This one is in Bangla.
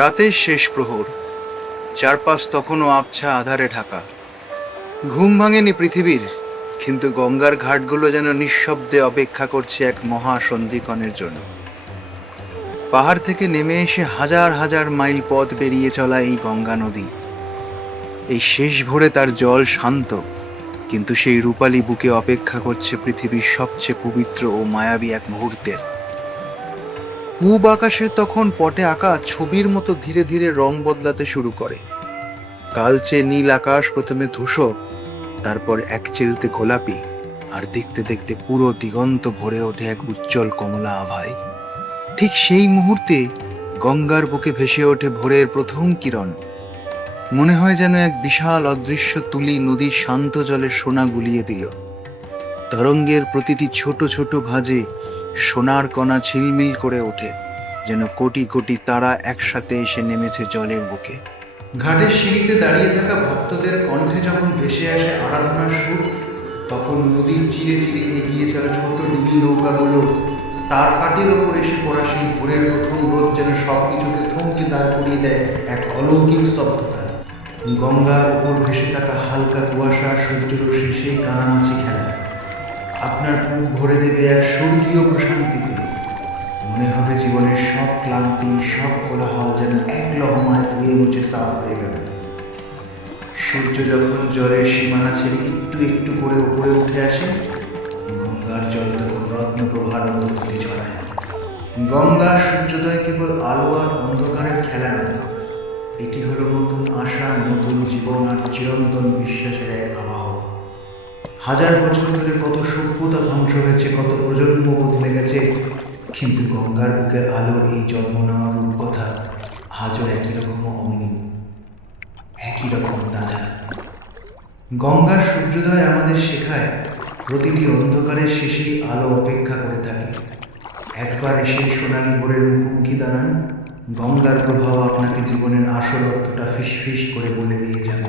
রাতের শেষ প্রহর, চারপাশ তখনও আবছা আধারে ঢাকা। ঘুম ভাঙেনি পৃথিবীর, কিন্তু গঙ্গার ঘাটগুলো যেন নিঃশব্দে অপেক্ষা করছে এক মহা সন্ধিক্ষণের জন্য। পাহাড় থেকে নেমে এসে হাজার হাজার মাইল পথ পেরিয়ে চলা এই গঙ্গা নদী, এই শেষ ভোরে তার জল শান্ত, কিন্তু সেই রূপালী বুকে অপেক্ষা করছে পৃথিবীর সবচেয়ে পবিত্র ও মায়াবী এক মুহূর্তের। পূব আকাশে তখন পটে আঁকা ছবির মতো ধীরে ধীরে রং বদলাতে শুরু করে। কালচে নীল আকাশ প্রথমে ধূসর, তারপর একচিলতে গোলাপি, আর দেখতে দেখতে পুরো দিগন্ত ভরে ওঠে এক উজ্জ্বল কমলা আভায়। ঠিক সেই মুহূর্তে গঙ্গার বুকে ভেসে ওঠে ভোরের প্রথম কিরণ। মনে হয় যেন এক বিশাল অদৃশ্য তুলি নদীর শান্ত জলে সোনা গুলিয়ে দিল। তরঙ্গের প্রতিটি ছোট ছোট ভাঁজে সোনার কণা ঝিলমিল করে ওঠে, যেন কোটি কোটি তারা একসাথে এসে নেমেছে জলের বুকে। ঘাটের সিঁড়িতে দাঁড়িয়ে থাকা ভক্তদের কণ্ঠে যখন ভেসে আসে আরাধনার সুর, তখন নদীর চিরে চিরে এগিয়ে চলা ছোট ডিঙি নৌকাগুলো তার কাটির ওপর এসে পড়া সেই ভোরের প্রথম রোদ যেন সব কিছুকে থমকে দাঁড় করিয়ে দেয় এক অলৌকিক স্তব্ধতা। গঙ্গার ওপর ভেসে থাকা হালকা কুয়াশা সূর্যরশ্মি সেই কানামাছি খেলা আপনার বুক ভরে দেবে এক স্বর্গীয় প্রশান্তিতে। মনে হবে জীবনের সব ক্লান্তি, সব কোলাহল যেন এক লহমায় ধুয়ে মুছে সাফ হয়ে গেল। সূর্য যখন জলের সীমানা ছেড়ে একটু একটু করে উপরে উঠে আসে, গঙ্গার জল তখন রত্নপ্রভার মতো গতি ছড়ায়। গঙ্গার সূর্যোদয় কেবল আলো আর অন্ধকারের খেলা নয়, এটি হলো নতুন আশা, নতুন জীবন আর চিরন্তন বিশ্বাসের এক আবাহ। হাজার বছর ধরে কত সভ্যতা ধ্বংস হয়েছে, কত প্রজন্ম বদলে গেছে, কিন্তু গঙ্গার বুকের আলোর এই জন্ম নেওয়া রূপকথা আজও একই রকম অমনি, একই রকম তাজা। গঙ্গার সূর্যোদয় আমাদের শেখায় প্রতিটি অন্ধকারের শেষেই আলো অপেক্ষা করে থাকে। একবার এসে সোনালী ভোরের মুখোমুখি দাঁড়ান, গঙ্গার প্রভাব আপনাকে জীবনের আসল অর্থটা ফিস ফিস করে বলে দিয়ে যাবে।